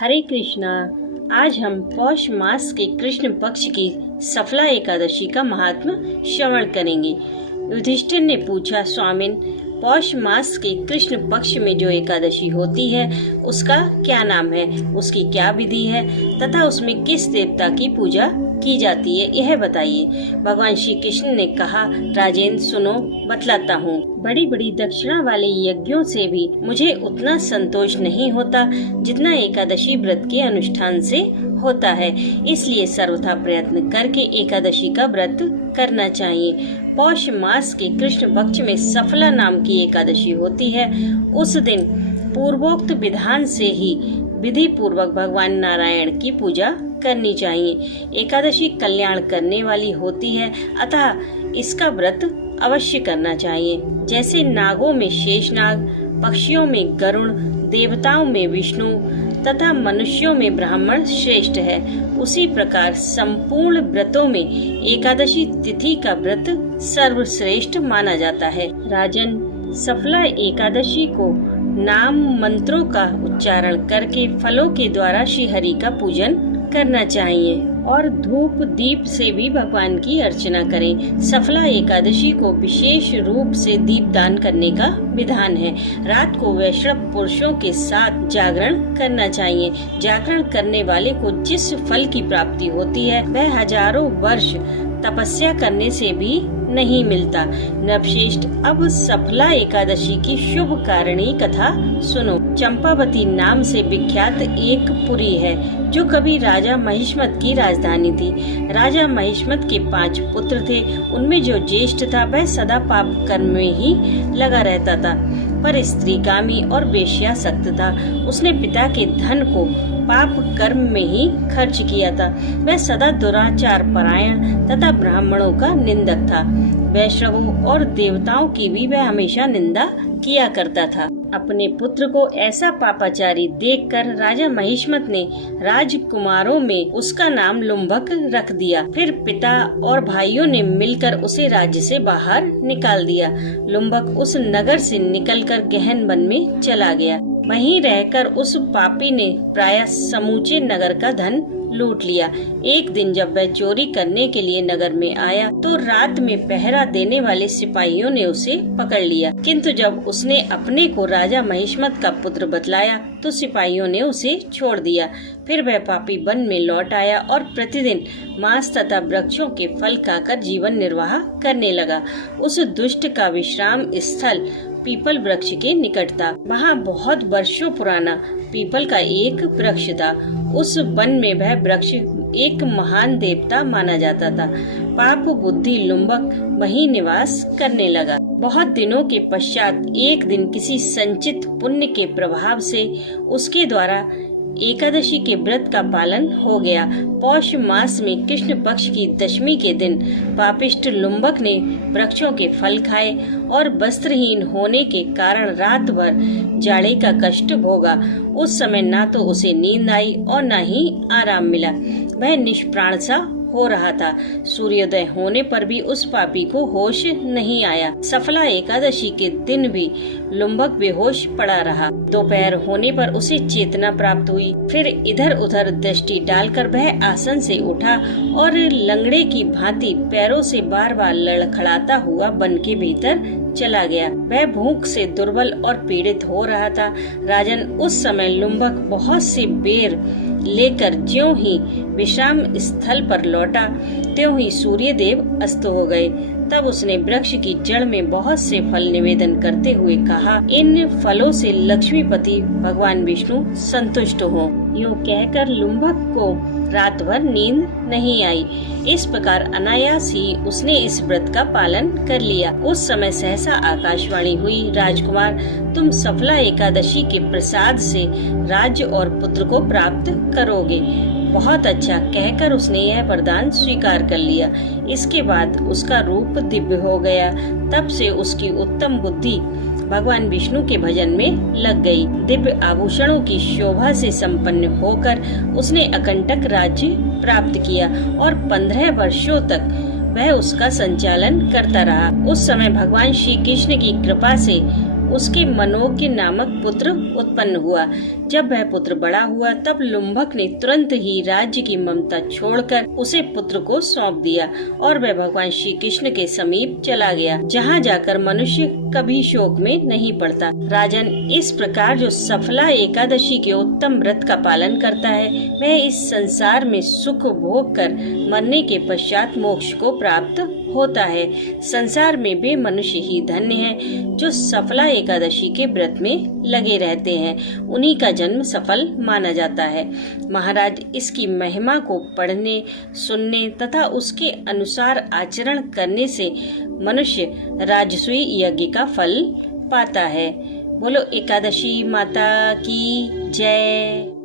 हरे कृष्णा। आज हम पौष मास के कृष्ण पक्ष की सफला एकादशी का महात्म श्रवण करेंगे। युधिष्ठिर ने पूछा, स्वामिन, पौष मास के कृष्ण पक्ष में जो एकादशी होती है उसका क्या नाम है, उसकी क्या विधि है तथा उसमें किस देवता की पूजा की जाती है, यह बताइए। भगवान श्री कृष्ण ने कहा, राजेंद्र सुनो, बतलाता हूँ। बड़ी बड़ी दक्षिणा वाले यज्ञों से भी मुझे उतना संतोष नहीं होता जितना एकादशी व्रत के अनुष्ठान से होता है, इसलिए सर्वथा प्रयत्न करके एकादशी का व्रत करना चाहिए। पौष मास के कृष्ण पक्ष में सफला नाम की एकादशी होती है। उस दिन पूर्वोक्त विधान से ही विधि पूर्वक भगवान नारायण की पूजा करनी चाहिए। एकादशी कल्याण करने वाली होती है, अतः इसका व्रत अवश्य करना चाहिए। जैसे नागों में शेषनाग, पक्षियों में गरुड़, देवताओं में विष्णु तथा मनुष्यों में ब्राह्मण श्रेष्ठ है, उसी प्रकार संपूर्ण व्रतों में एकादशी तिथि का व्रत सर्वश्रेष्ठ माना जाता है। राजन, सफला एकादशी को नाम मंत्रों का उच्चारण करके फलों के द्वारा श्री हरि का पूजन करना चाहिए और धूप दीप से भी भगवान की अर्चना करें। सफला एकादशी को विशेष रूप से दीप दान करने का विधान है। रात को वैष्णव पुरुषों के साथ जागरण करना चाहिए। जागरण करने वाले को जिस फल की प्राप्ति होती है वह हजारों वर्ष तपस्या करने से भी नहीं मिलता। नवश्रेष्ठ, अब सफला एकादशी की शुभ कारिणी कथा सुनो। चंपावती नाम से विख्यात एक पुरी है जो कभी राजा महिष्मत की राजधानी थी। राजा महिष्मत के 5 पुत्र थे। उनमें जो ज्येष्ठ था वह सदा पाप कर्म में ही लगा रहता था, पर स्त्रीकामी और वेश्यासक्त था। उसने पिता के धन को पाप कर्म में ही खर्च किया था। वह सदा दुराचार परायण तथा ब्राह्मणों का निंदक था। वैष्णवों और देवताओं की भी वह हमेशा निंदा किया करता था। अपने पुत्र को ऐसा पापाचारी देखकर राजा महिष्मत ने राजकुमारों में उसका नाम लुम्भक रख दिया। फिर पिता और भाइयों ने मिलकर उसे राज्य से बाहर निकाल दिया। लुम्भक उस नगर से निकलकर गहन वन में चला गया। वहीं रहकर उस पापी ने प्रायः समूचे नगर का धन लूट लिया। एक दिन जब वह चोरी करने के लिए नगर में आया तो रात में पहरा देने वाले सिपाहियों ने उसे पकड़ लिया, किंतु जब उसने अपने को राजा महिष्मत का पुत्र बतलाया तो सिपाहियों ने उसे छोड़ दिया। फिर वह पापी वन में लौट आया और प्रतिदिन मांस तथा वृक्षों के फल खाकर जीवन निर्वाह करने लगा। उस दुष्ट का विश्राम स्थल पीपल वृक्ष के निकट था। वहाँ बहुत वर्षों पुराना पीपल का एक वृक्ष था। उस वन में वह वृक्ष एक महान देवता माना जाता था। पाप बुद्धि लुम्बक वहीं निवास करने लगा। बहुत दिनों के पश्चात एक दिन किसी संचित पुण्य के प्रभाव से उसके द्वारा एकादशी के व्रत का पालन हो गया। पौष मास में कृष्ण पक्ष की दशमी के दिन पापिष्ट लुम्बक ने वृक्षों के फल खाए और वस्त्रहीन होने के कारण रात भर जाड़े का कष्ट भोगा। उस समय ना तो उसे नींद आई और न ही आराम मिला। वह निष्प्राण सा हो रहा था। सूर्योदय होने पर भी उस पापी को होश नहीं आया। सफला एकादशी के दिन भी लुम्बक बेहोश पड़ा रहा। दोपहर होने पर उसे चेतना प्राप्त हुई। फिर इधर उधर दृष्टि डालकर वह आसन से उठा और लंगड़े की भांति पैरों से बार बार लड़खड़ाता हुआ वन के भीतर चला गया। वह भूख से दुर्बल और पीड़ित हो रहा था। राजन, उस समय लुम्बक बहुत से बेर लेकर ज्यों ही विश्राम स्थल पर लौटा त्यों ही सूर्य देव अस्त हो गए। तब उसने वृक्ष की जड़ में बहुत से फल निवेदन करते हुए कहा, इन फलों से लक्ष्मीपति भगवान विष्णु संतुष्ट हो। यूँ कहकर लुम्बक को रात भर नींद नहीं आई। इस प्रकार अनायास ही उसने इस व्रत का पालन कर लिया। उस समय सहसा आकाशवाणी हुई, राजकुमार, तुम सफला एकादशी के प्रसाद से राज्य और पुत्र को प्राप्त करोगे। बहुत अच्छा कहकर उसने यह वरदान स्वीकार कर लिया। इसके बाद उसका रूप दिव्य हो गया। तब से उसकी उत्तम बुद्धि भगवान विष्णु के भजन में लग गई। दिव्य आभूषणों की शोभा से संपन्न होकर उसने अकंटक राज्य प्राप्त किया और 15 वर्षों तक वह उसका संचालन करता रहा। उस समय भगवान श्री कृष्ण की कृपा से उसके मनोज्ञ नामक पुत्र उत्पन्न हुआ। जब वह पुत्र बड़ा हुआ तब लुम्भक ने तुरंत ही राज्य की ममता छोड़कर उसे पुत्र को सौंप दिया और वह भगवान श्री कृष्ण के समीप चला गया, जहाँ जाकर मनुष्य कभी शोक में नहीं पड़ता। राजन, इस प्रकार जो सफला एकादशी के उत्तम व्रत का पालन करता है, वह इस संसार में सुख भोग कर मरने के पश्चात मोक्ष को प्राप्त होता है। संसार में वे मनुष्य ही धन्य हैं जो सफला एकादशी के व्रत में लगे रहते हैं, उन्हीं का जन्म सफल माना जाता है। महाराज, इसकी महिमा को पढ़ने, सुनने तथा उसके अनुसार आचरण करने से मनुष्य राजसूय यज्ञ का फल पाता है। बोलो एकादशी माता की जय।